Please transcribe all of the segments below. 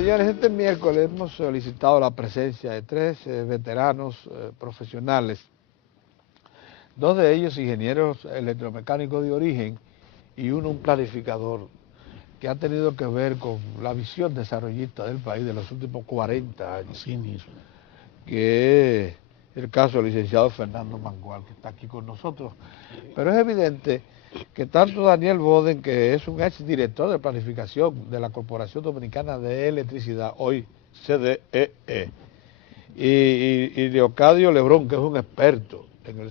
señores, este miércoles hemos solicitado la presencia de tres veteranos profesionales, dos de ellos ingenieros electromecánicos de origen y uno un planificador, que ha tenido que ver con la visión desarrollista del país de los últimos 40 años. Sí mismo. Que es el caso del licenciado Fernando Mangual, que está aquí con nosotros. Pero es evidente que tanto Daniel Boden, que es un ex director de planificación de la Corporación Dominicana de Electricidad, hoy CDEE, y Leocadio Lebrón, que es un experto en el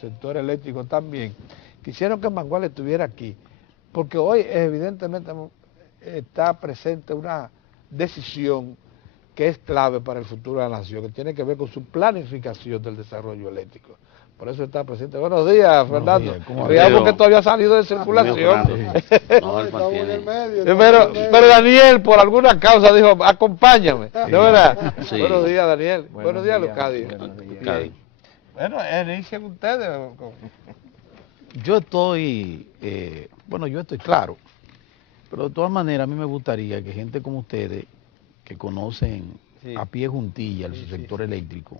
sector eléctrico también, quisieron que Mangual estuviera aquí, porque hoy evidentemente está presente una decisión que es clave para el futuro de la nación, que tiene que ver con su planificación del desarrollo eléctrico. Por eso está presente. Buenos días, Fernando. Creíamos que todavía ha salido de circulación. No, él mantiene. Pero Daniel, por alguna causa, dijo, acompáñame. ¿De verdad? Sí. Buenos días, Daniel. Buenos días, Leocadio. Bueno, inicien ustedes. Yo estoy, yo estoy claro, pero de todas maneras a mí me gustaría que gente como ustedes, que conocen a pie juntilla el sector eléctrico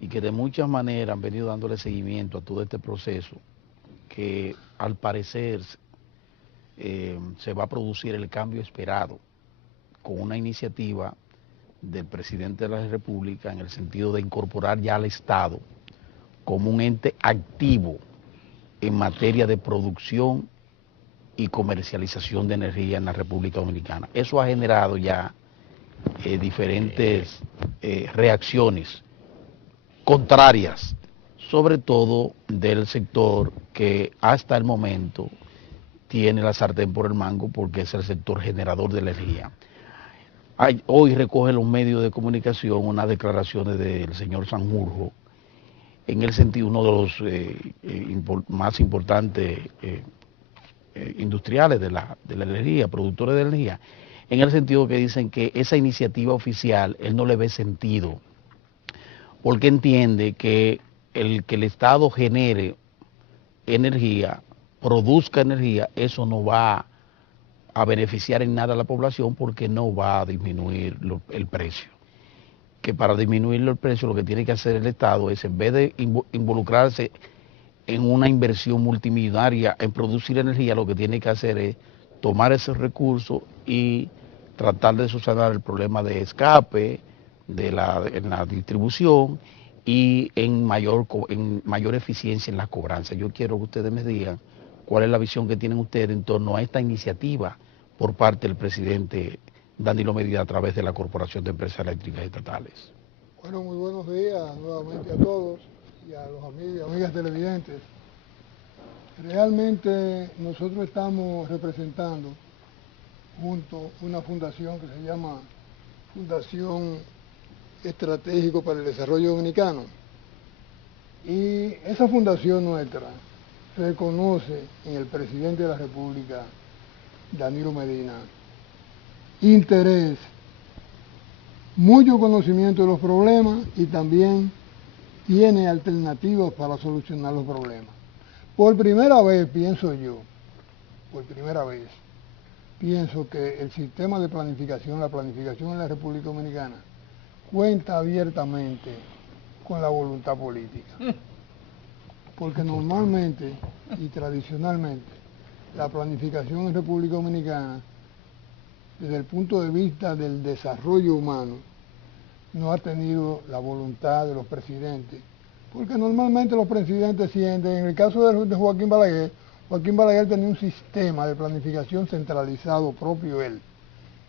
y que de muchas maneras han venido dándole seguimiento a todo este proceso, que al parecer se va a producir el cambio esperado con una iniciativa del presidente de la República en el sentido de incorporar ya al Estado como un ente activo en materia de producción y comercialización de energía en la República Dominicana. Eso ha generado ya diferentes reacciones contrarias, sobre todo del sector que hasta el momento tiene la sartén por el mango, porque es el sector generador de energía. Hoy recoge los medios de comunicación unas declaraciones del señor Sanjurjo, en el sentido, uno de los más importantes industriales de la energía, productores de energía, en el sentido que dicen que esa iniciativa oficial él no le ve sentido, porque entiende que el Estado genere energía, produzca energía, eso no va a beneficiar en nada a la población, porque no va a disminuir el precio. Que para disminuir el precio lo que tiene que hacer el Estado es, en vez de involucrarse en una inversión multimillonaria en producir energía, lo que tiene que hacer es tomar esos recursos y tratar de subsanar el problema de escape en la distribución y en mayor eficiencia en la cobranza. Yo quiero que ustedes me digan cuál es la visión que tienen ustedes en torno a esta iniciativa por parte del presidente Danilo Medina a través de la Corporación de Empresas Eléctricas Estatales. Bueno, muy buenos días nuevamente a todos y a los amigos y amigas televidentes. Realmente nosotros estamos representando junto a una fundación que se llama Fundación Estratégico para el Desarrollo Dominicano. Y esa fundación nuestra reconoce en el presidente de la República, Danilo Medina, interés, mucho conocimiento de los problemas y también tiene alternativas para solucionar los problemas. Por primera vez, pienso que el sistema de planificación, la planificación en la República Dominicana, cuenta abiertamente con la voluntad política. Porque normalmente y tradicionalmente la planificación en República Dominicana, desde el punto de vista del desarrollo humano, no ha tenido la voluntad de los presidentes, porque normalmente los presidentes sienten, en el caso de Joaquín Balaguer tenía un sistema de planificación centralizado propio él,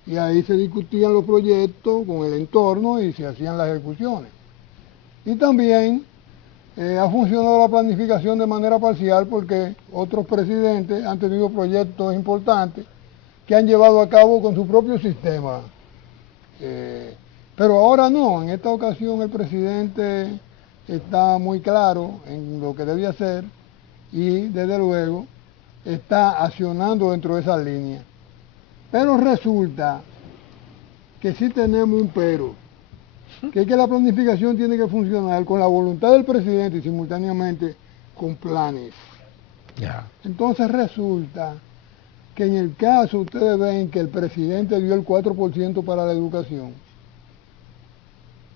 y ahí se discutían los proyectos con el entorno y se hacían las ejecuciones. Y también ha funcionado la planificación de manera parcial, porque otros presidentes han tenido proyectos importantes que han llevado a cabo con su propio sistema. Pero ahora no, en esta ocasión el presidente está muy claro en lo que debe hacer y desde luego está accionando dentro de esa línea. Pero resulta que sí tenemos un pero, que es que la planificación tiene que funcionar con la voluntad del presidente y simultáneamente con planes. Entonces resulta que en el caso ustedes ven que el presidente dio el 4% para la educación,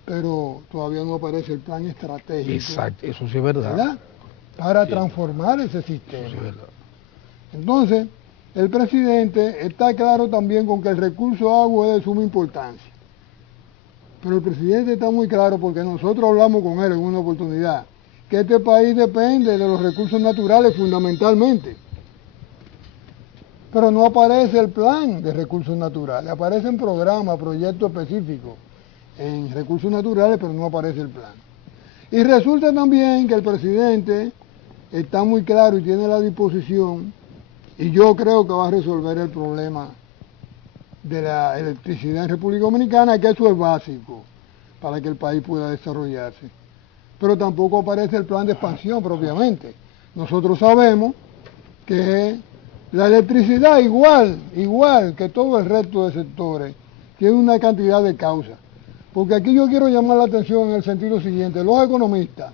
pero todavía no aparece el plan estratégico. Exacto, eso sí es verdad. ¿Verdad? Para transformar ese sistema. Eso sí es verdad. Entonces, el presidente está claro también con que el recurso agua es de suma importancia. Pero el presidente está muy claro porque nosotros hablamos con él en una oportunidad, que este país depende de los recursos naturales fundamentalmente. Pero no aparece el plan de recursos naturales, aparecen programas, proyectos específicos en recursos naturales, pero no aparece el plan. Y resulta también que el presidente está muy claro y tiene la disposición, y yo creo que va a resolver el problema de la electricidad en República Dominicana, que eso es básico para que el país pueda desarrollarse. Pero tampoco aparece el plan de expansión propiamente. Nosotros sabemos que la electricidad, igual que todo el resto de sectores, tiene una cantidad de causas. Porque aquí yo quiero llamar la atención en el sentido siguiente: los economistas,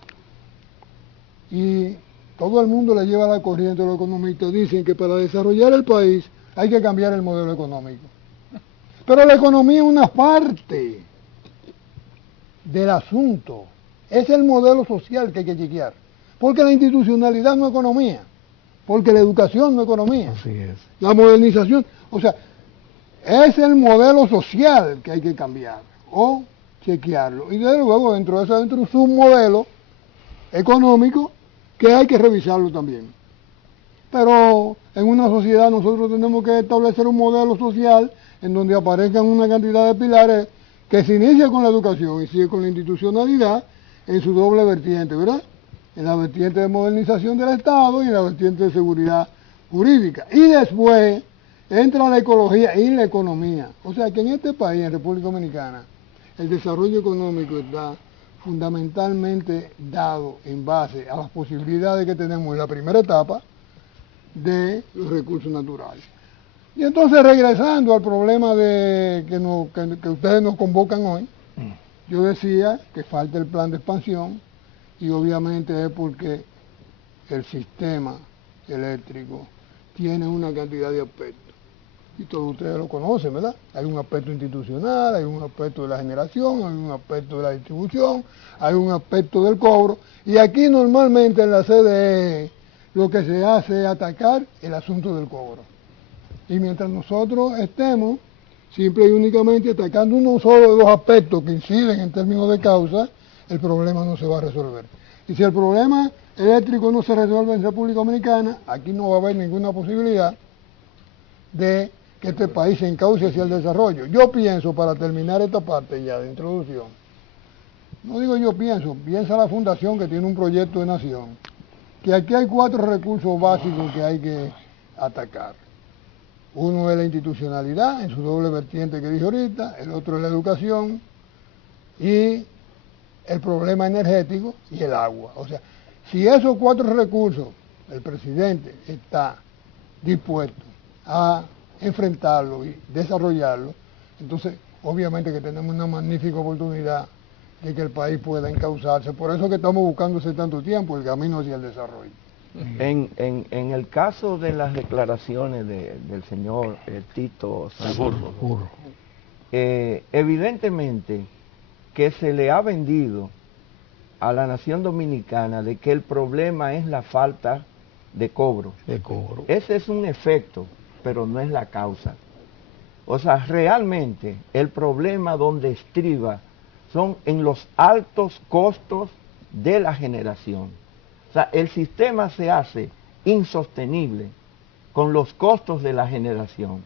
y todo el mundo le lleva la corriente a los economistas, dicen que para desarrollar el país hay que cambiar el modelo económico. Pero la economía es una parte del asunto, es el modelo social que hay que chequear, porque la institucionalidad no es economía, porque la educación no es economía, Así es. la modernización, o sea, es el modelo social que hay que cambiar o chequearlo, y desde luego dentro de eso hay un submodelo económico que hay que revisarlo también. Pero en una sociedad nosotros tenemos que establecer un modelo social en donde aparezcan una cantidad de pilares que se inicia con la educación y sigue con la institucionalidad en su doble vertiente, ¿verdad? En la vertiente de modernización del Estado y en la vertiente de seguridad jurídica. Y después entra la ecología y la economía. O sea que en este país, en República Dominicana, el desarrollo económico está fundamentalmente dado en base a las posibilidades que tenemos en la primera etapa de los recursos naturales. Y entonces, regresando al problema que ustedes nos convocan hoy, yo decía que falta el plan de expansión, y obviamente es porque el sistema eléctrico tiene una cantidad de aspectos. Y todos ustedes lo conocen, ¿verdad? Hay un aspecto institucional, hay un aspecto de la generación, hay un aspecto de la distribución, hay un aspecto del cobro. Y aquí normalmente en la CDE lo que se hace es atacar el asunto del cobro. Y mientras nosotros estemos simple y únicamente atacando uno solo de los aspectos que inciden en términos de causa, el problema no se va a resolver. Y si el problema eléctrico no se resuelve en República Dominicana, aquí no va a haber ninguna posibilidad de que este país se encauce hacia el desarrollo. Yo pienso, para terminar esta parte ya de introducción, no digo yo pienso, piensa la Fundación, que tiene un proyecto de nación, que aquí hay 4 recursos básicos que hay que atacar. Uno es la institucionalidad, en su doble vertiente que dije ahorita, el otro es la educación y el problema energético y el agua. O sea, si esos 4 recursos el presidente está dispuesto a enfrentarlo y desarrollarlo, entonces obviamente que tenemos una magnífica oportunidad de que el país pueda encauzarse. Por eso que estamos buscando hace tanto tiempo el camino hacia el desarrollo. En el caso de las declaraciones del señor Tito Sanjurjo, evidentemente que se le ha vendido a la nación dominicana de que el problema es la falta de cobro. Ese es un efecto, pero no es la causa. O sea, realmente el problema donde estriba son en los altos costos de la generación. O sea, el sistema se hace insostenible con los costos de la generación.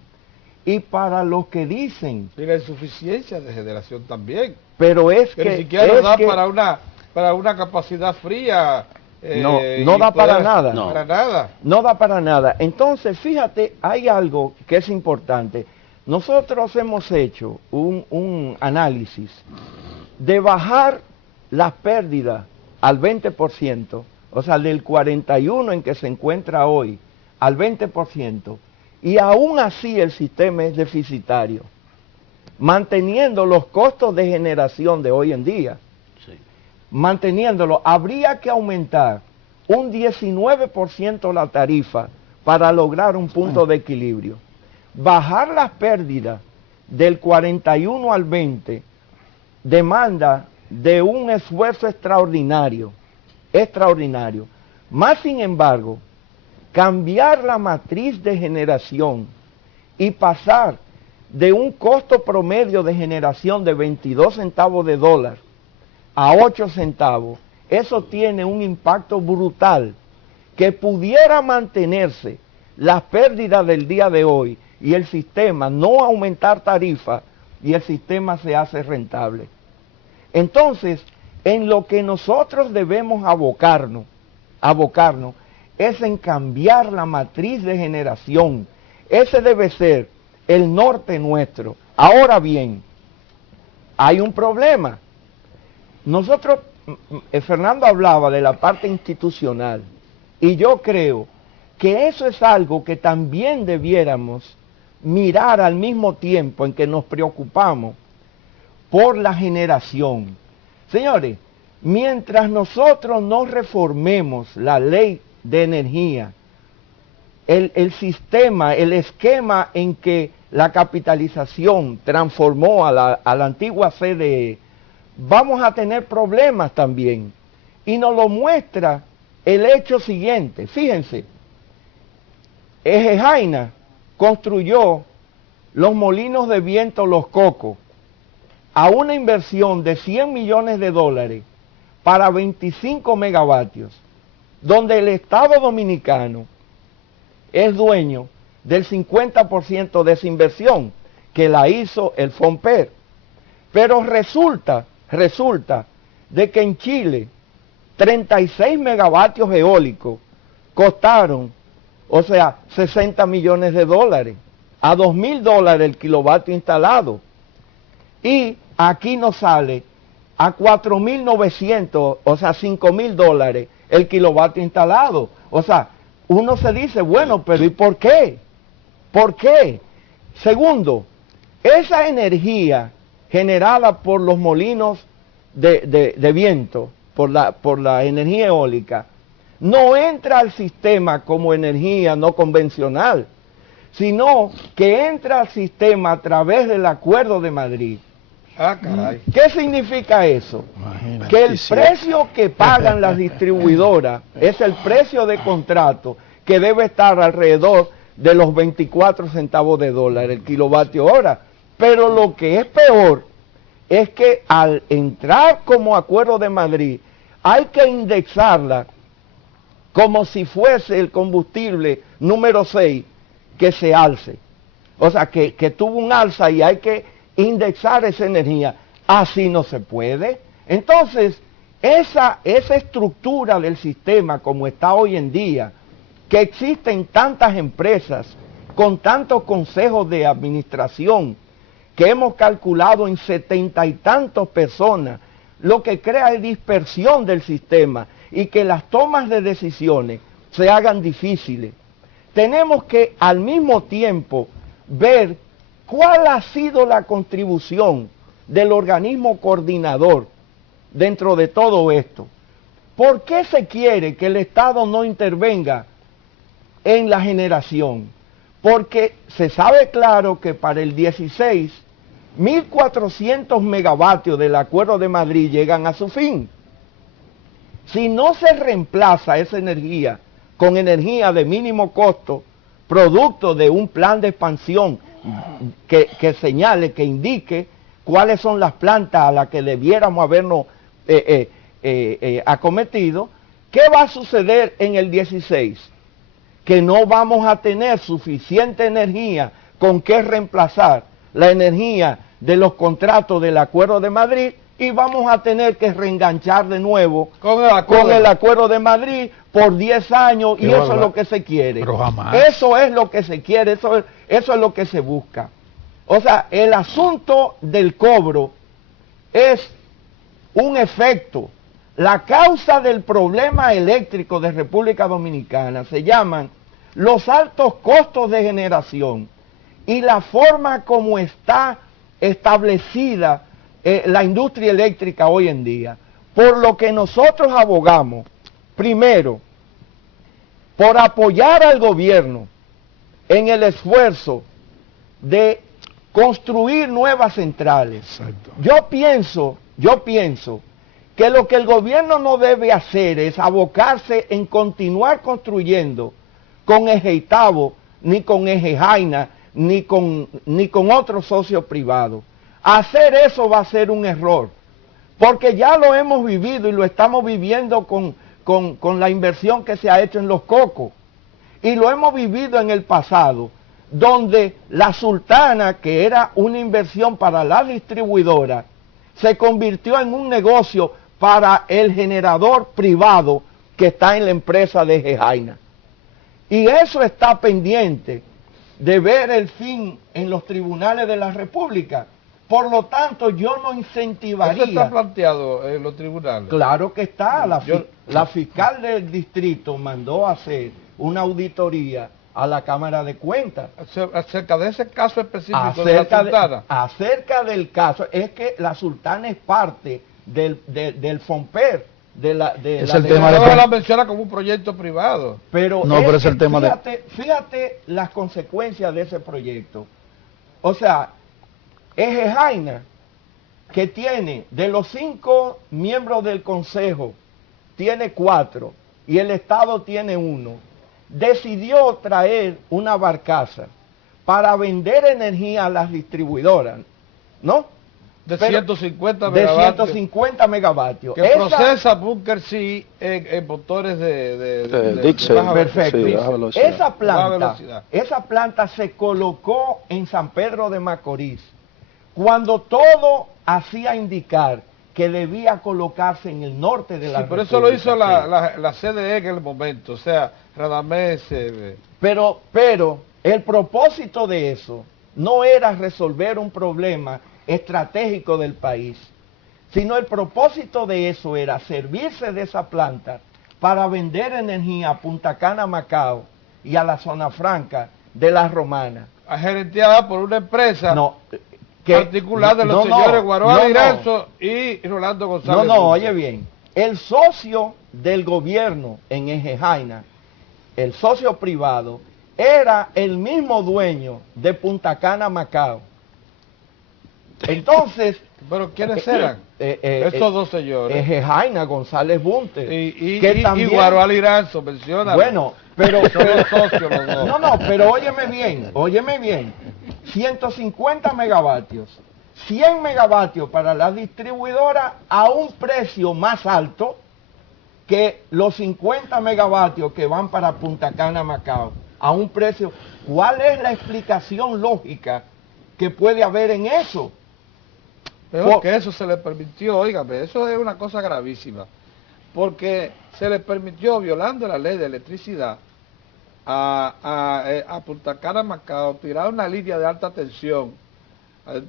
Y para los que dicen... Y la insuficiencia de generación también. Pero es que que... ni siquiera da para una capacidad fría. No da para nada. No. Para nada. No da para nada. Entonces, fíjate, hay algo que es importante. Nosotros hemos hecho un análisis de bajar las pérdidas al 20%, o sea, del 41% en que se encuentra hoy, al 20%, y aún así el sistema es deficitario, manteniendo los costos de generación de hoy en día. Sí. Manteniéndolo, habría que aumentar un 19% la tarifa para lograr un punto de equilibrio. Bajar las pérdidas del 41 al 20 demanda de un esfuerzo extraordinario, extraordinario. Más sin embargo, cambiar la matriz de generación y pasar de un costo promedio de generación de 22 centavos de dólar a 8 centavos, eso tiene un impacto brutal que pudiera mantenerse las pérdidas del día de hoy y el sistema no aumentar tarifas y el sistema se hace rentable. Entonces, en lo que nosotros debemos abocarnos es en cambiar la matriz de generación. Ese debe ser el norte nuestro. Ahora bien, hay un problema. Nosotros, Fernando hablaba de la parte institucional, y yo creo que eso es algo que también debiéramos mirar al mismo tiempo en que nos preocupamos por la generación. Señores, mientras nosotros no reformemos la ley de energía, el sistema, el esquema en que la capitalización transformó a la antigua CDE, vamos a tener problemas también. Y nos lo muestra el hecho siguiente. Fíjense, Jaina construyó los molinos de viento Los Cocos a una inversión de 100 millones de dólares para 25 megavatios, donde el Estado Dominicano es dueño del 50% de esa inversión, que la hizo el FONPER. Pero resulta de que en Chile 36 megavatios eólicos costaron, o sea, 60 millones de dólares, a $2,000 el kilovatio instalado. Y aquí nos sale a 4.900, o sea, $5,000 el kilovatio instalado. O sea, uno se dice, bueno, pero ¿y por qué? ¿Por qué? Segundo, esa energía generada por los molinos de viento, por la energía eólica, no entra al sistema como energía no convencional, sino que entra al sistema a través del Acuerdo de Madrid. Ah, caray. ¿Qué significa eso? Imagínate. Que el precio que pagan las distribuidoras es el precio de contrato, que debe estar alrededor de los 24 centavos de dólar el kilovatio hora. Pero lo que es peor es que al entrar como Acuerdo de Madrid hay que indexarla como si fuese el combustible número 6 que se alce. O sea, que tuvo un alza y hay que indexar esa energía. Así no se puede. Entonces, esa estructura del sistema como está hoy en día, que existen tantas empresas con tantos consejos de administración, que hemos calculado en 70 y tantos personas, lo que crea es dispersión del sistema y que las tomas de decisiones se hagan difíciles. Tenemos que al mismo tiempo ver cuál ha sido la contribución del organismo coordinador dentro de todo esto. ¿Por qué se quiere que el Estado no intervenga en la generación? Porque se sabe claro que para el 16, 1.400 megavatios del Acuerdo de Madrid llegan a su fin. Si no se reemplaza esa energía con energía de mínimo costo, producto de un plan de expansión que señale, que indique cuáles son las plantas a las que debiéramos habernos acometido, ¿qué va a suceder en el 16? Que no vamos a tener suficiente energía con que reemplazar la energía de los contratos del Acuerdo de Madrid y vamos a tener que reenganchar de nuevo con el Acuerdo de Madrid por 10 años y eso es lo que se quiere. Pero jamás. Eso es lo que se quiere, eso es lo que se busca. O sea, el asunto del cobro es un efecto. La causa del problema eléctrico de República Dominicana se llaman los altos costos de generación y la forma como está establecida la industria eléctrica hoy en día. Por lo que nosotros abogamos, primero, por apoyar al gobierno en el esfuerzo de construir nuevas centrales. Exacto. Yo pienso que lo que el gobierno no debe hacer es abocarse en continuar construyendo con Eje Itabo, ni con Eje Jaina, ni con otro socio privado. Hacer eso va a ser un error, porque ya lo hemos vivido y lo estamos viviendo con la inversión que se ha hecho en Los Cocos, y lo hemos vivido en el pasado, donde la Sultana, que era una inversión para la distribuidora, se convirtió en un negocio para el generador privado que está en la empresa de Eje Jaina. Y eso está pendiente de ver el fin en los tribunales de la República. Por lo tanto, yo no incentivaría... ¿Eso está planteado en los tribunales? Claro que está. La fiscal del distrito mandó a hacer una auditoría a la Cámara de Cuentas. Acerca de ese caso específico de la Sultana. Acerca del caso, es que la Sultana es parte del FOMPER. La menciona como un proyecto privado. Pero no, pero es el tema fíjate las consecuencias de ese proyecto. O sea, Eje Jaina, que tiene de los 5 miembros del consejo, tiene 4 y el Estado tiene 1, decidió traer una barcaza para vender energía a las distribuidoras, ¿no? De 150 megavatios. De 150 megavatios. Que procesa Bunker C en motores de baja velocidad. Esa planta se colocó en San Pedro de Macorís, cuando todo hacía indicar que debía colocarse en el norte de la República. Por eso lo hizo la CDE en el momento, o sea, Radamés. Pero el propósito de eso no era resolver un problema estratégico del país, sino el propósito de eso era servirse de esa planta para vender energía a Punta Cana, Macao y a la zona franca de la Romana. Gerenciada por una empresa particular de los señores Guaroa Liranzo y Rolando González. Oye bien, el socio del gobierno en Eje Jaina, el socio privado, era el mismo dueño de Punta Cana, Macao. Entonces... ¿Pero quiénes eran? Esos dos señores. Eje Jaina, González Bunte. Y Guaroa Liranzo, menciona. Bueno, pero socios los dos. Pero óyeme bien. 150 megavatios, 100 megavatios para la distribuidora a un precio más alto que los 50 megavatios que van para Punta Cana, Macao, a un precio. ¿Cuál es la explicación lógica que puede haber en eso? Pero que eso se le permitió, óigame, eso es una cosa gravísima, porque se le permitió, violando la ley de electricidad, a Punta Cana, Macao, tirar una línea de alta tensión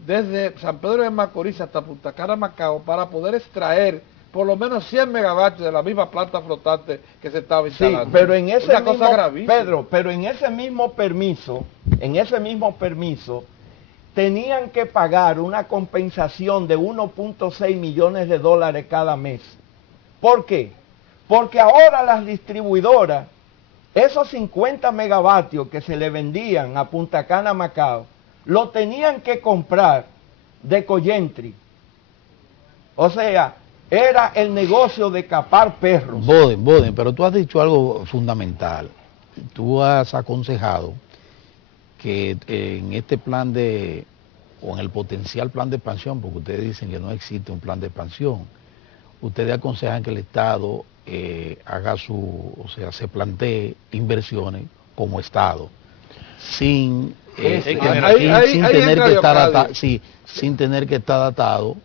desde San Pedro de Macorís hasta Punta Cana, Macao, para poder extraer por lo menos 100 megavatios de la misma planta flotante que se estaba instalando. Sí, pero en ese mismo, cosa gravísima. Pedro, pero en ese mismo permiso, tenían que pagar una compensación de 1.6 millones de dólares cada mes. ¿Por qué? Porque ahora las distribuidoras, esos 50 megavatios que se le vendían a Punta Cana, Macao, lo tenían que comprar de Coyentri. O sea, era el negocio de capar perros. Boden, pero tú has dicho algo fundamental. Tú has aconsejado que en este plan o en el potencial plan de expansión, porque ustedes dicen que no existe un plan de expansión, ustedes aconsejan que el Estado se plantee inversiones como Estado, sin tener que estar atado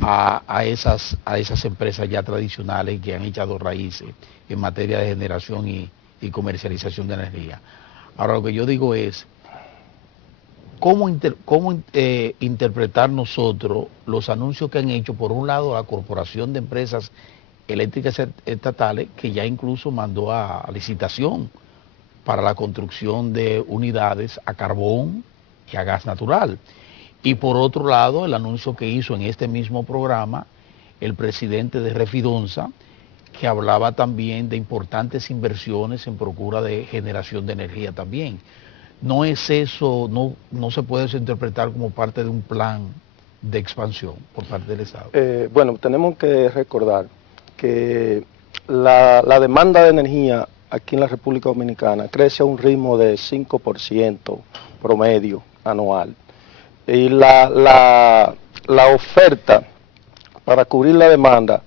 a esas empresas ya tradicionales que han echado raíces en materia de generación y comercialización de energía. Ahora lo que yo digo es, ¿cómo interpretar nosotros los anuncios que han hecho, por un lado, la Corporación de Empresas Eléctricas Estatales, que ya incluso mandó a licitación para la construcción de unidades a carbón y a gas natural? Y por otro lado, el anuncio que hizo en este mismo programa el presidente de Refidonza, que hablaba también de importantes inversiones en procura de generación de energía también. ¿No es eso, no se puede eso interpretar como parte de un plan de expansión por parte del Estado? Bueno, tenemos que recordar que la demanda de energía aquí en la República Dominicana crece a un ritmo de 5% promedio anual. Y la oferta para cubrir la demanda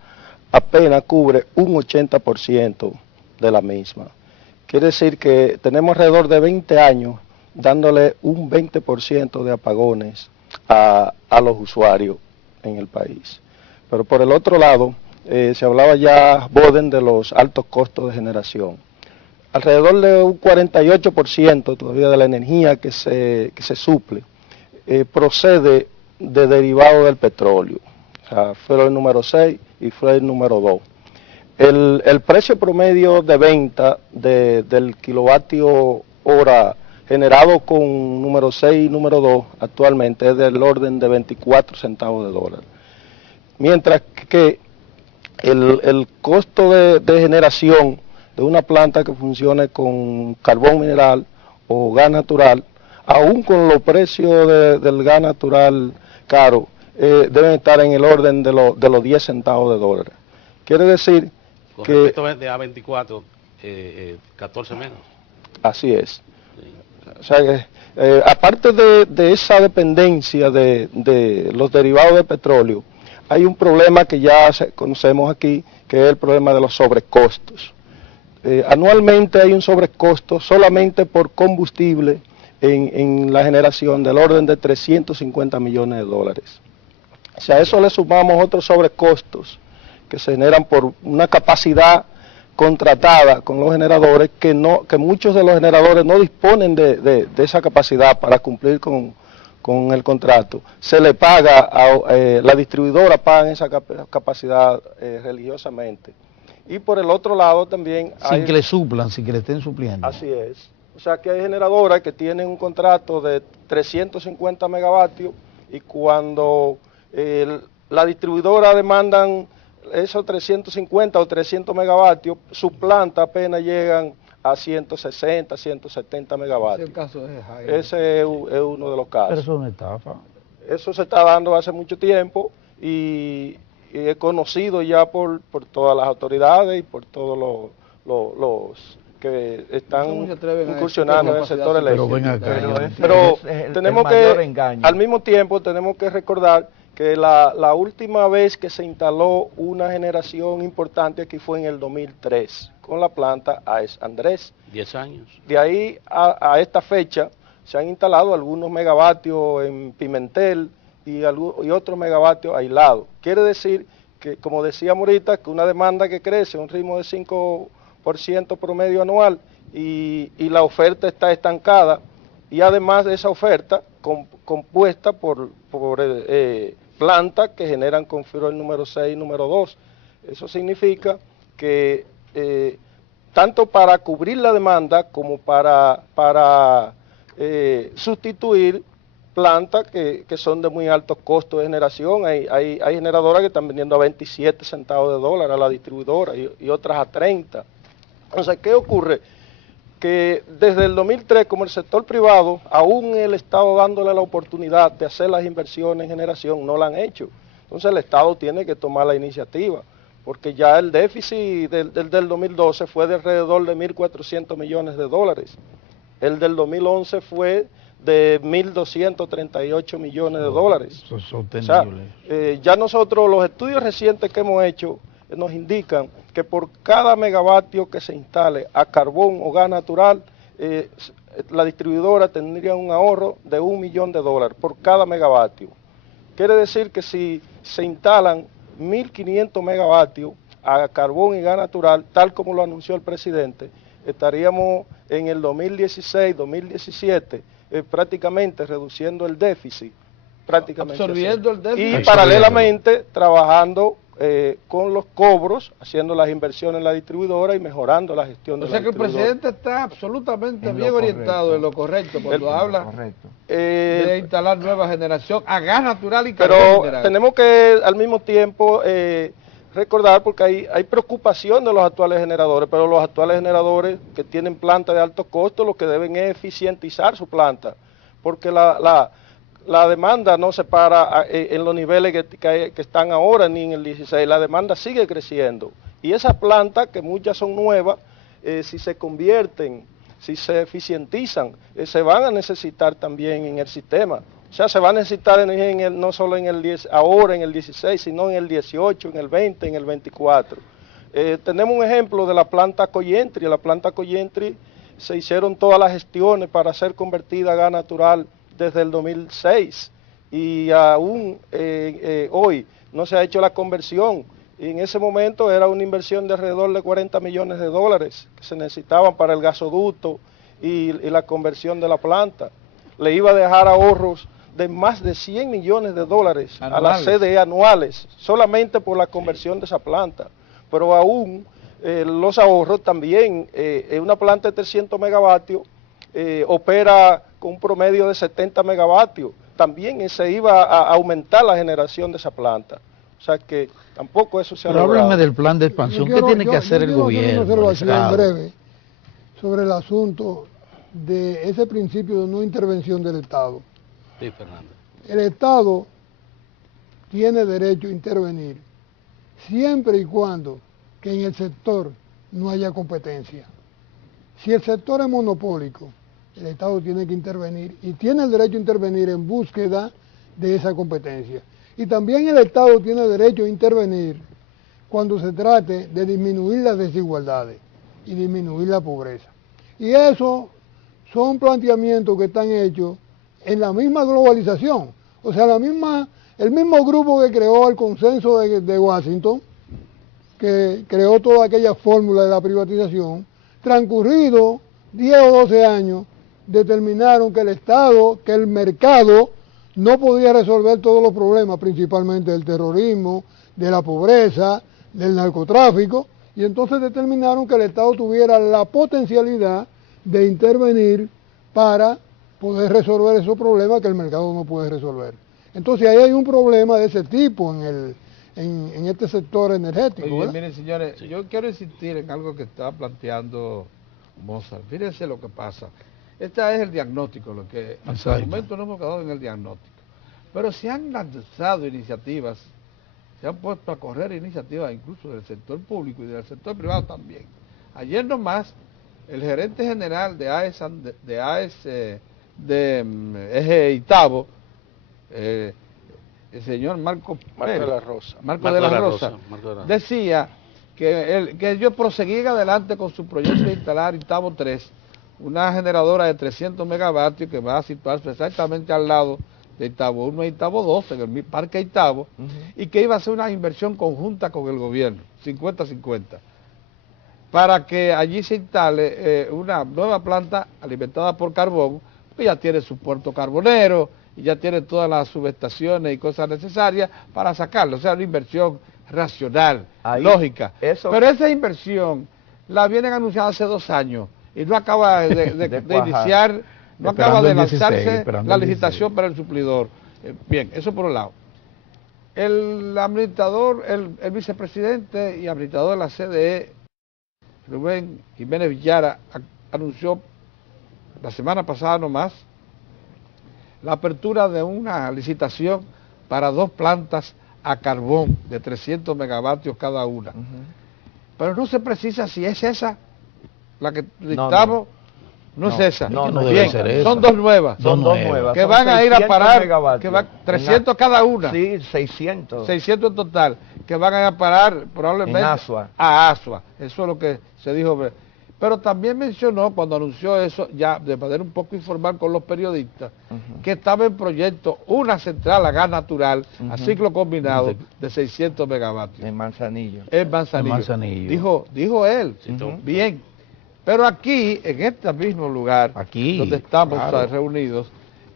apenas cubre un 80% de la misma. Quiere decir que tenemos alrededor de 20 años dándole un 20% de apagones a los usuarios en el país. Pero por el otro lado, se hablaba ya, Boden, de los altos costos de generación. Alrededor de un 48% todavía de la energía que se suple procede de derivados del petróleo. O sea, fue el número 6 y fue el número 2. El precio promedio de venta del kilovatio hora generado con número 6 y número 2 actualmente es del orden de 24 centavos de dólar. Mientras que el costo de generación de una planta que funcione con carbón mineral o gas natural, aún con los precios del gas natural caro, deben estar en el orden de los 10 centavos de dólar. Quiere decir con que... respecto a 24, 14 menos. Así es. O sea que, aparte de esa dependencia de los derivados de petróleo, hay un problema que ya conocemos aquí, que es el problema de los sobrecostos. Anualmente hay un sobrecosto solamente por combustible en la generación del orden de 350 millones de dólares. Si a eso le sumamos otros sobrecostos que se generan por una capacidad contratada con los generadores, que muchos de los generadores no disponen de esa capacidad para cumplir con el contrato, se le paga, la distribuidora paga esa capacidad religiosamente. Y por el otro lado también sin que le suplan, sin que le estén supliendo. Así es. O sea que hay generadoras que tienen un contrato de 350 megavatios y cuando la distribuidora demandan esos 350 o 300 megavatios, sus plantas apenas llegan a 160, 170 megavatios. Ese es uno de los casos. Pero eso es una estafa. Eso se está dando hace mucho tiempo y es conocido ya por todas las autoridades y por todos los que están incursionando en el sector eléctrico. Pero tenemos que, al mismo tiempo, tenemos que recordar que la última vez que se instaló una generación importante aquí fue en el 2003, con la planta AES Andrés. 10 años. De ahí a esta fecha se han instalado algunos megavatios en Pimentel y otros megavatios aislados. Quiere decir que, como decíamos ahorita, que una demanda que crece a un ritmo de 5% promedio anual y la oferta está estancada, y además de esa oferta compuesta por plantas que generan con fibra número 6 y número 2. Eso significa que tanto para cubrir la demanda como para sustituir plantas que son de muy altos costos de generación. Hay generadoras que están vendiendo a 27 centavos de dólar a la distribuidora y otras a 30. O sea, ¿qué ocurre? Que desde el 2003, como el sector privado, aún el Estado dándole la oportunidad de hacer las inversiones en generación, no la han hecho. Entonces el Estado tiene que tomar la iniciativa, porque ya el déficit del 2012 fue de alrededor de 1.400 millones de dólares. El del 2011 fue de 1.238 millones de dólares. Eso es sostenible. O sea, ya nosotros, los estudios recientes que hemos hecho, nos indican que por cada megavatio que se instale a carbón o gas natural, la distribuidora tendría un ahorro de $1 millón por cada megavatio. Quiere decir que si se instalan 1.500 megavatios a carbón y gas natural, tal como lo anunció el presidente, estaríamos en el 2016, 2017, prácticamente reduciendo el déficit. Absorbiendo el déficit. Y paralelamente trabajando con los cobros, haciendo las inversiones en la distribuidora y mejorando la gestión de la distribuidora. O sea que el presidente está absolutamente bien orientado en lo correcto cuando habla de instalar nueva generación a gas natural y carbón mineral. Pero tenemos que al mismo tiempo recordar, porque hay preocupación de los actuales generadores, pero los actuales generadores que tienen plantas de alto costo lo que deben es eficientizar su planta, porque la demanda no se para en los niveles que están ahora ni en el 16, la demanda sigue creciendo. Y esas plantas, que muchas son nuevas, si se convierten, si se eficientizan, se van a necesitar también en el sistema. O sea, se va a necesitar energía no solo en el 10, ahora en el 16, sino en el 18, en el 20, en el 24. Tenemos un ejemplo de la planta Coyentri. La planta Coyentri se hicieron todas las gestiones para ser convertida a gas natural desde el 2006 y aún hoy no se ha hecho la conversión. Y en ese momento era una inversión de alrededor de $40 millones que se necesitaban para el gasoducto y la conversión de la planta. Le iba a dejar ahorros de más de $100 millones a la CDE anuales, solamente por la conversión de esa planta. Pero aún los ahorros también, una planta de 300 megavatios opera con un promedio de 70 megavatios. También se iba a aumentar la generación de esa planta. O sea que tampoco eso se ha logrado. Pero háblame del plan de expansión. ¿Qué tiene que hacer el gobierno? Yo quiero hacer una observación breve sobre el asunto de ese principio de no intervención del Estado. Sí, Fernando. El Estado tiene derecho a intervenir siempre y cuando que en el sector no haya competencia. Si el sector es monopólico, el Estado tiene que intervenir y tiene el derecho a intervenir en búsqueda de esa competencia. Y también el Estado tiene derecho a intervenir cuando se trate de disminuir las desigualdades y disminuir la pobreza. Y eso son planteamientos que están hechos en la misma globalización. O sea, el mismo grupo que creó el consenso de Washington, que creó toda aquella fórmula de la privatización, transcurrido 10 o 12 años, determinaron que el Estado, que el mercado no podía resolver todos los problemas, principalmente del terrorismo, de la pobreza, del narcotráfico, y entonces determinaron que el Estado tuviera la potencialidad de intervenir para poder resolver esos problemas que el mercado no puede resolver. Entonces ahí hay un problema de ese tipo en este sector energético. Oye, miren, señores, yo quiero insistir en algo que está planteando Mozart. Fíjense lo que pasa. Este es el diagnóstico, lo que hasta el momento no hemos quedado en el diagnóstico. Pero se han lanzado iniciativas, se han puesto a correr iniciativas incluso del sector público y del sector privado también. Ayer nomás, el gerente general de Eje Itabo, el señor Marco de la Rosa, decía que ellos proseguían adelante con su proyecto de instalar Itabo 3, una generadora de 300 megavatios que va a situarse exactamente al lado de Itabo 1 y Itabo 2, en el parque Itabo, y que iba a ser una inversión conjunta con el gobierno, 50-50, para que allí se instale una nueva planta alimentada por carbón, que ya tiene su puerto carbonero, y ya tiene todas las subestaciones y cosas necesarias para sacarlo. O sea, una inversión racional, lógica. Pero esa inversión la vienen anunciada hace 2 años y no acaba de iniciar, no acaba de lanzarse la licitación para el suplidor. Bien, eso por un lado. El administrador, el vicepresidente y administrador de la CDE, Rubén Jiménez Villara, anunció la semana pasada nomás la apertura de una licitación para 2 plantas a carbón de 300 megavatios cada una. Pero no se precisa si es esa la que listamos. No es esa. No debe ser esa. Son 2 nuevas. Son 2 nuevas. Que van a ir a parar, que va 300 cada una. Sí, 600. 600 en total, que van a ir a parar probablemente en Asua. A Asua. Eso es lo que se dijo. Pero también mencionó, cuando anunció eso, ya de manera un poco informal con los periodistas, que estaba en proyecto una central a gas natural, a ciclo combinado, de 600 megavatios. En Manzanillo. En Manzanillo. Dijo él. Bien. Pero aquí, en este mismo lugar, donde estamos reunidos,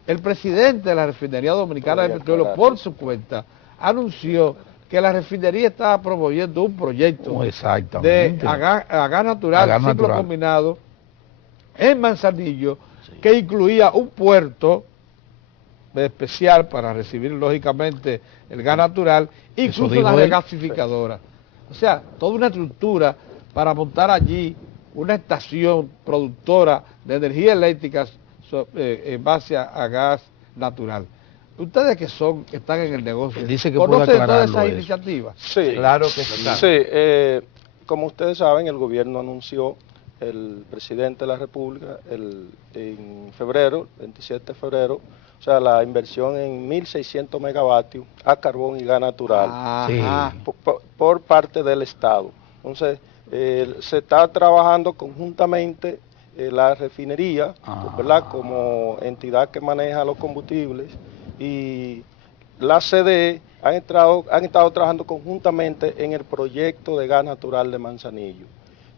el presidente de la Refinería Dominicana de Petróleo, por su cuenta, anunció que la refinería estaba promoviendo un proyecto de a gas natural, ciclo combinado, en Manzanillo, que incluía un puerto especial para recibir lógicamente el gas natural, incluso una regasificadora. O sea, toda una estructura para montar allí una estación productora de energía eléctrica en base a gas natural. Ustedes que están en el negocio, dice que ¿conocen todas esas eso. iniciativas? Sí, Claro que sí. Sí, como ustedes saben, el gobierno anunció, el presidente de la República, en febrero, 27 de febrero, o sea, la inversión en 1.600 megavatios a carbón y gas natural Ajá. por parte del Estado. Entonces, se está trabajando conjuntamente la refinería, ¿verdad?, como entidad que maneja los combustibles, y la CDE han estado trabajando conjuntamente en el proyecto de gas natural de Manzanillo.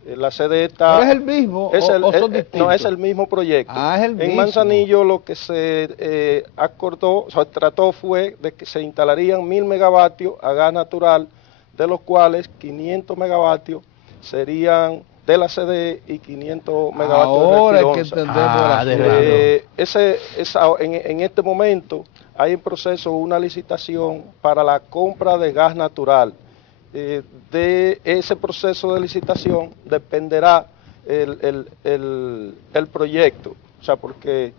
La CDE está... ¿Pero es el mismo o son distintos? No, es el mismo proyecto. Ah, es el mismo. En Manzanillo lo que se acordó, o sea, trató fue de que se instalarían 1.000 megavatios a gas natural, de los cuales 500 megavatios serían de la CDE y 500 megavatios Ahora de es que Respidonza. entendemos En este momento hay en proceso una licitación para la compra de gas natural. De ese proceso de licitación dependerá el proyecto, o sea, porque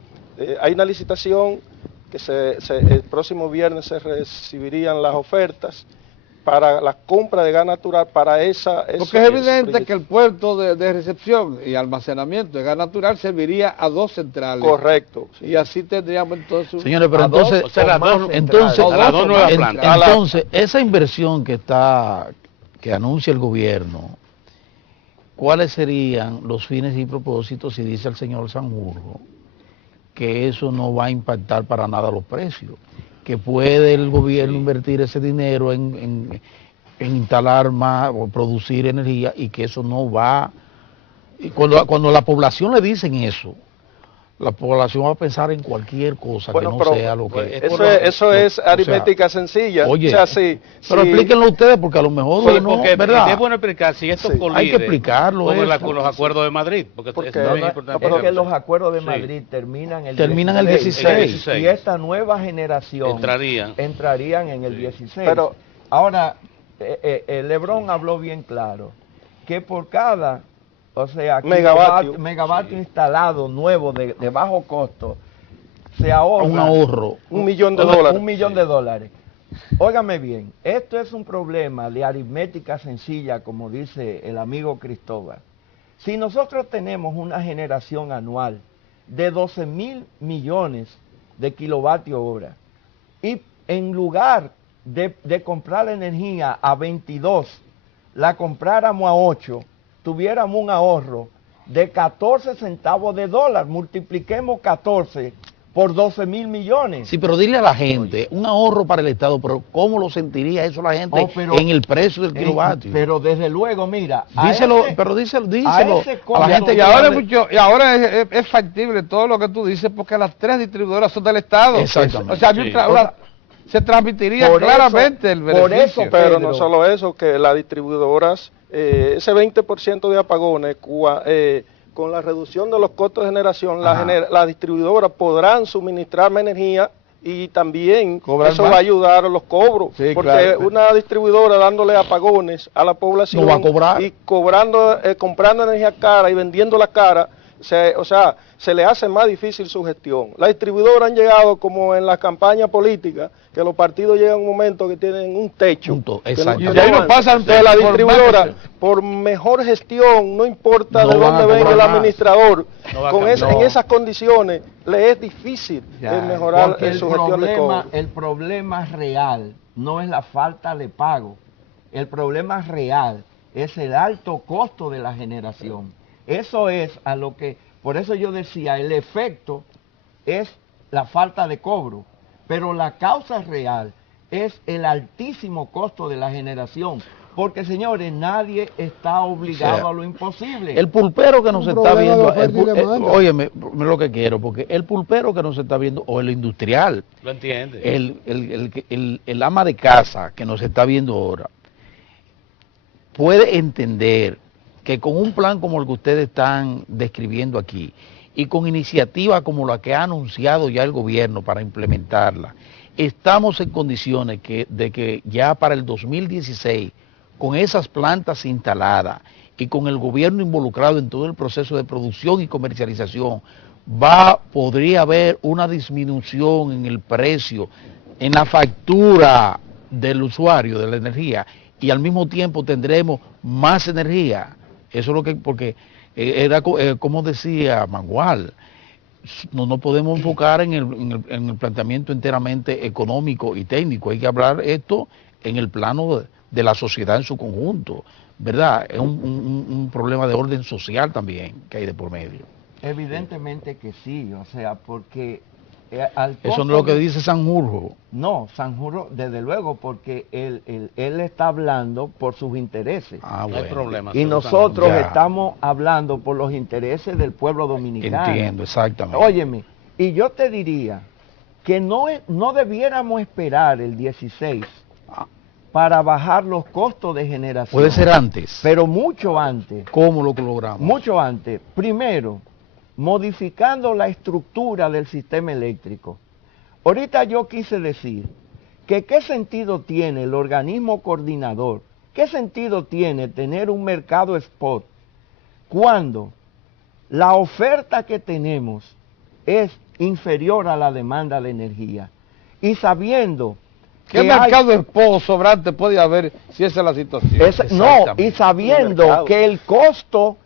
hay una licitación que el próximo viernes se recibirían las ofertas para la compra de gas natural para porque es evidente que el puerto de recepción y almacenamiento de gas natural serviría a dos centrales. Correcto. Sí. Y así tendríamos entonces... Señores, pero entonces, entonces esa inversión que anuncia el gobierno, ¿cuáles serían los fines y propósitos si dice el señor Sanjurjo que eso no va a impactar para nada los precios? Que puede el gobierno invertir ese dinero en instalar más o producir energía y que eso no va... Y cuando la población le dicen eso, la población va a pensar en cualquier cosa que no sea lo que... Eso es aritmética sencilla. Oye, o sea, sí, pero explíquenlo ustedes porque a lo mejor ¿verdad? Es bueno explicar si esto colide hay que explicarlo con los acuerdos de Madrid, porque es muy importante. Porque los acuerdos de Madrid terminan el 16 y esta nueva generación entrarían en el 16. Pero ahora, Lebrón habló bien claro, que por cada... O sea, megavatio instalado nuevo de bajo costo, se ahorra un ahorro. $1 millón. $1 millón. Óigame bien, esto es un problema de aritmética sencilla, como dice el amigo Cristóbal. Si nosotros tenemos una generación anual de 12.000 millones de kilovatios hora, y en lugar de comprar la energía a 22, la compráramos a 8, tuviéramos un ahorro de 14 centavos de dólar, multipliquemos 14 por 12.000 millones. Sí, pero dile a la gente, un ahorro para el Estado, pero ¿cómo lo sentiría eso la gente en el precio del kilovatio? Pero desde luego, mira, díselo a la gente. Y ahora es factible todo lo que tú dices porque las tres distribuidoras son del Estado. Exactamente. O sea, se transmitiría claramente el beneficio. Por eso, pero no solo eso, que las distribuidoras, ese 20% de apagones, con la reducción de los costos de generación, las distribuidoras podrán suministrarme energía y también eso va a ayudar a los cobros, porque claro, una distribuidora dándole apagones a la población no va a cobrar, y comprando energía cara y vendiéndola cara, se le hace más difícil su gestión. Las distribuidoras han llegado como en las campañas políticas, que los partidos llegan a un momento que tienen un techo. Y ahí no pasan de la distribuidora, por mejor gestión, no importa de dónde venga el administrador, en esas condiciones le es difícil mejorar su gestión de cobro. El problema real no es la falta de pago, el problema real es el alto costo de la generación. Eso es a lo que, por eso yo decía, el efecto es la falta de cobro, pero la causa real es el altísimo costo de la generación, porque señores, nadie está obligado a lo imposible. El pulpero que nos está viendo, óyeme, lo que quiero, porque el pulpero que nos está viendo, o el industrial, lo entiende, el ama de casa que nos está viendo ahora, puede entender que con un plan como el que ustedes están describiendo aquí y con iniciativas como la que ha anunciado ya el gobierno para implementarla, estamos en condiciones de que ya para el 2016 con esas plantas instaladas y con el gobierno involucrado en todo el proceso de producción y comercialización, podría haber una disminución en el precio, en la factura del usuario de la energía, y al mismo tiempo tendremos más energía. Eso es lo que, porque era como decía Mangual, no nos podemos enfocar en el planteamiento enteramente económico y técnico, hay que hablar esto en el plano de la sociedad en su conjunto, ¿verdad? Es un problema de orden social también que hay de por medio. Evidentemente que sí, o sea, porque eso no es lo que dice Sanjurjo. No, Sanjurjo, desde luego, porque él está hablando por sus intereses. Bueno. No hay problema. Y nosotros estamos hablando por los intereses del pueblo dominicano. Entiendo, exactamente. Óyeme, y yo te diría que no debiéramos esperar el 16 para bajar los costos de generación. Puede ser antes. Pero mucho antes. ¿Cómo lo logramos? Mucho antes. Primero, modificando la estructura del sistema eléctrico. Ahorita yo quise decir que qué sentido tiene el organismo coordinador, qué sentido tiene tener un mercado spot cuando la oferta que tenemos es inferior a la demanda de energía, y sabiendo ¿qué mercado spot sobrante puede haber si esa es la situación? No, y sabiendo que el costo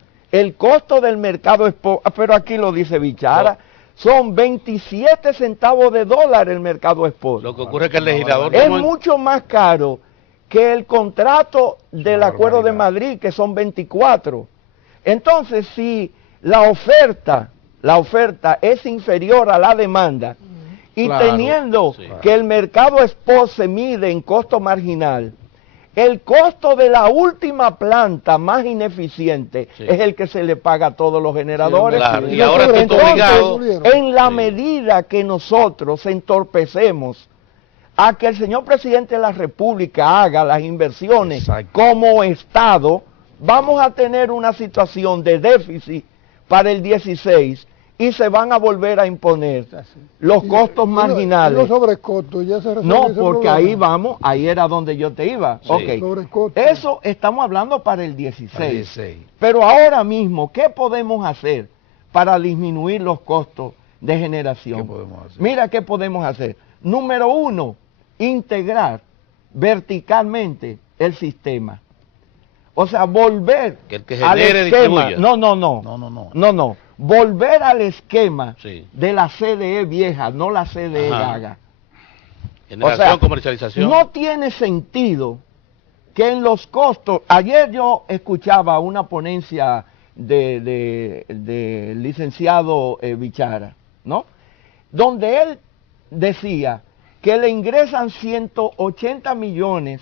del mercado spot, pero aquí lo dice Bichara, son 27 centavos de dólar el mercado spot. Lo que ocurre es que el legislador... Es mucho más caro que el contrato del Acuerdo de Madrid, que son 24. Entonces, si la oferta es inferior a la demanda, y teniendo que el mercado spot se mide en costo marginal, el costo de la última planta más ineficiente es el que se le paga a todos los generadores. Claro. Y ahora tú estás obligado. En la medida que nosotros entorpecemos a que el señor presidente de la República haga las inversiones como Estado, vamos a tener una situación de déficit para el 16 y se van a volver a imponer los costos marginales. Los sobrecostos ya se resuelven. No, porque ahí vamos, ahí era donde yo te iba. Sí. Okay. Eso estamos hablando para el 16. 16. Pero ahora mismo, ¿qué podemos hacer para disminuir los costos de generación? ¿Qué podemos hacer? Mira qué podemos hacer. Número 1, integrar verticalmente el sistema. O sea, volver que el que al genere, esquema. distribuya. No. Volver al esquema Sí. de la CDE vieja, no la CDE gaga. Generación, comercialización. No tiene sentido que en los costos... Ayer yo escuchaba una ponencia de licenciado Bichara, ¿no? Donde él decía que le ingresan 180 millones,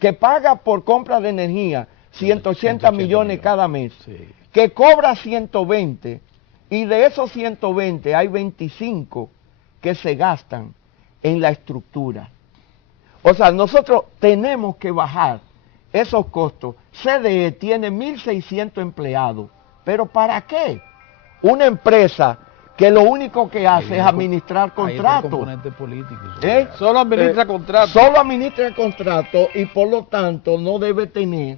que paga por compra de energía 180 millones cada mes, que cobra 120, y de esos 120 hay 25 que se gastan en la estructura. O sea, nosotros tenemos que bajar esos costos. CDE tiene 1.600 empleados, pero ¿para qué? Una empresa que lo único que hace es administrar contratos. Solo administra contratos. Solo administra contratos y por lo tanto no debe tener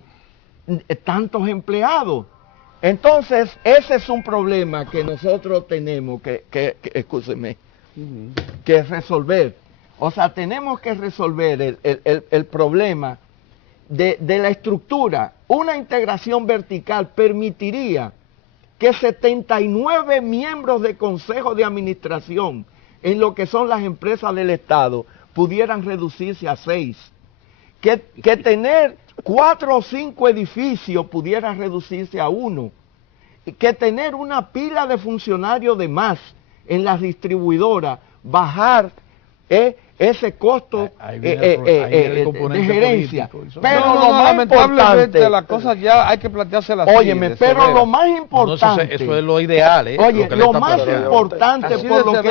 tantos empleados. Entonces, ese es un problema que nosotros tenemos que resolver. O sea, tenemos que resolver el problema de la estructura. Una integración vertical permitiría que 79 miembros de consejo de administración en lo que son las empresas del Estado pudieran reducirse a 6. Que tener 4 o 5 edificios pudiera reducirse a 1. Que tener una pila de funcionarios de más en las distribuidoras, bajar ese costo de gerencia. Pero lo más importante, las cosas ya hay que planteárselas. Óyeme, pero lo más importante, eso es lo ideal, oye, lo más importante por lo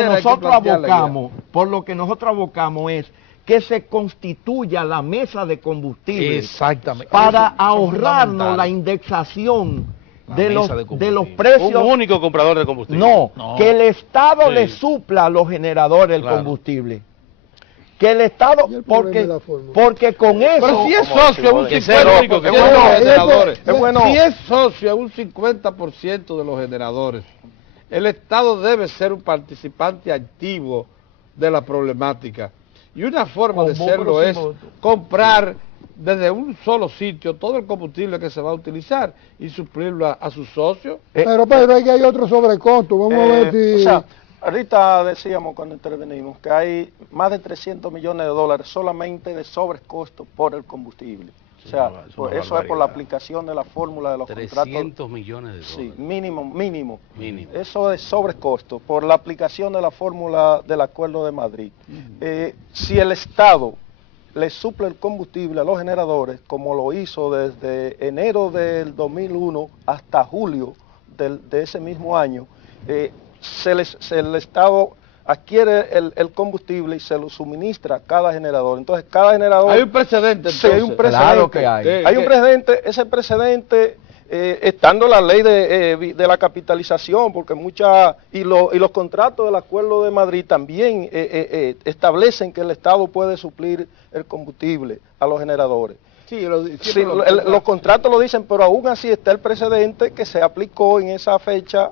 que nosotros abocamos es que se constituya la mesa de combustibles. Exactamente. Para ahorrarnos la indexación de los precios. Un único comprador de combustible. No, que el Estado le supla a los generadores el combustible. que el Estado, ¿Y el problema de la fórmula? porque con eso... Pero si es socio a un Que 50% sea el único que de puede- los generadores, es bueno. si es socio a un 50% de los generadores, el Estado debe ser un participante activo de la problemática. Y una forma de Con serlo votos y es votos. comprar desde un solo sitio todo el combustible que se va a utilizar y suplirlo a sus socios. Pero Pedro, hay otro sobrecosto. Vamos a ver si... O sea, ahorita decíamos cuando intervenimos que hay más de 300 millones de dólares solamente de sobrecosto por el combustible. O sea, eso es por la aplicación de la fórmula de los 300 contratos. millones de dólares. Sí, mínimo. Mínimo. Eso es sobrecosto por la aplicación de la fórmula del Acuerdo de Madrid. Si el Estado le suple el combustible a los generadores, como lo hizo desde enero del 2001 hasta julio de ese mismo año, el Estado adquiere el combustible y se lo suministra a cada generador. Entonces, cada generador... Hay un precedente, Sí, hay un precedente. Claro que hay. Hay un precedente, ese precedente... estando la ley de la capitalización, porque y los contratos del Acuerdo de Madrid también establecen que el Estado puede suplir el combustible a los generadores. Sí, Los contratos lo dicen, pero aún así está el precedente que se aplicó en esa fecha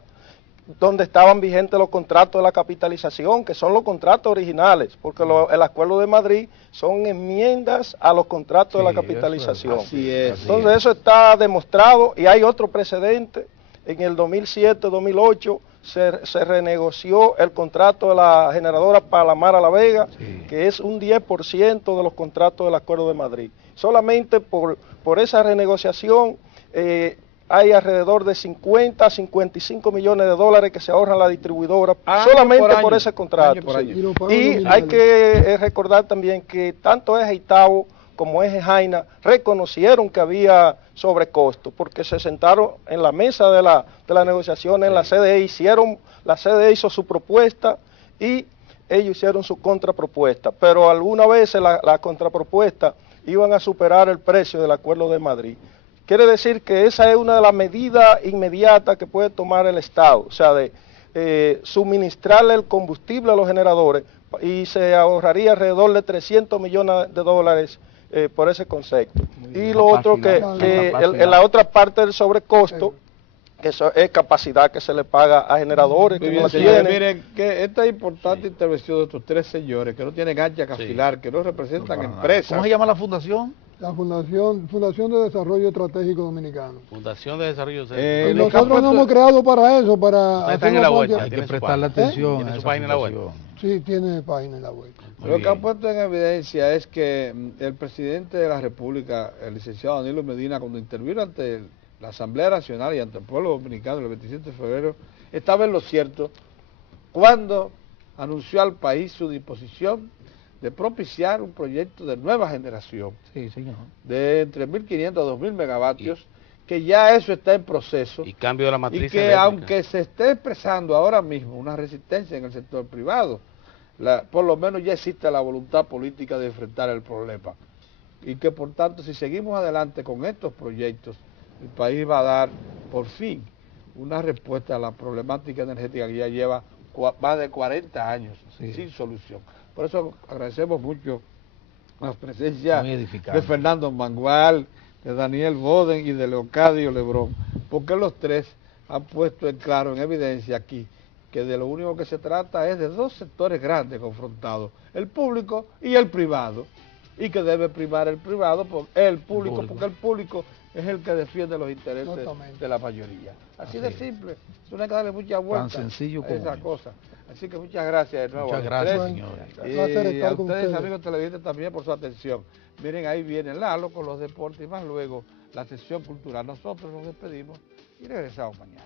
donde estaban vigentes los contratos de la capitalización, que son los contratos originales, porque el Acuerdo de Madrid son enmiendas a los contratos de la capitalización. Así es. Entonces eso está demostrado y hay otro precedente. En el 2007-2008 se renegoció el contrato de la generadora Palomar a la Vega, que es un 10% de los contratos del Acuerdo de Madrid. Solamente por esa renegociación hay alrededor de 50 a 55 millones de dólares que se ahorran la distribuidora solamente por ese contrato. Y hay que recordar también que tanto Eje Itabo como Eje Jaina reconocieron que había sobrecosto, porque se sentaron en la mesa de la negociación en la CDE, la CDE hizo su propuesta y ellos hicieron su contrapropuesta, pero alguna vez la contrapropuesta iban a superar el precio del Acuerdo de Madrid. Quiere decir que esa es una de las medidas inmediatas que puede tomar el Estado, o sea, de suministrarle el combustible a los generadores y se ahorraría alrededor de 300 millones de dólares por ese concepto. Y lo otro la otra parte del sobrecosto, que eso es capacidad que se le paga a generadores que no la tienen. Miren, que esta importante intervención de estos tres señores que no tienen gancha que afilar, que no representan empresas. ¿Cómo se llama la fundación? La Fundación de Desarrollo Estratégico Dominicano. Fundación de Desarrollo Nosotros no hemos creado para eso, para... Ustedes están en la vuelta. Hay que prestarle atención. ¿Tiene a su esa página en la web? fundación. Sí, tiene página en la web. Lo que han puesto en evidencia es que el presidente de la República, el licenciado Danilo Medina, cuando intervino ante la Asamblea Nacional y ante el pueblo dominicano el 27 de febrero, estaba en lo cierto cuando anunció al país su disposición de propiciar un proyecto de nueva generación, de entre 1.500 a 2.000 megavatios, que ya eso está en proceso, y cambio de la matriz y que eléctrica. aunque se esté expresando ahora mismo una resistencia en el sector privado, por lo menos ya existe la voluntad política de enfrentar el problema, y que por tanto si seguimos adelante con estos proyectos, el país va a dar por fin una respuesta a la problemática energética que ya lleva más de 40 años sin solución. Por eso agradecemos mucho la presencia de Fernando Mangual, de Daniel Boden y de Leocadio Lebrón, porque los tres han puesto en claro, en evidencia aquí, que de lo único que se trata es de dos sectores grandes confrontados, el público y el privado, y que debe primar el privado, porque el público es el que defiende los intereses de la mayoría. Así de simple, eso no hay que darle mucha vuelta. Tan sencillo como esa cosa. Así que muchas gracias de nuevo. Muchas gracias, señores. Y a ustedes, amigos televidentes, también por su atención. Miren, ahí viene Lalo con los deportes y más luego la sesión cultural. Nosotros nos despedimos y regresamos mañana.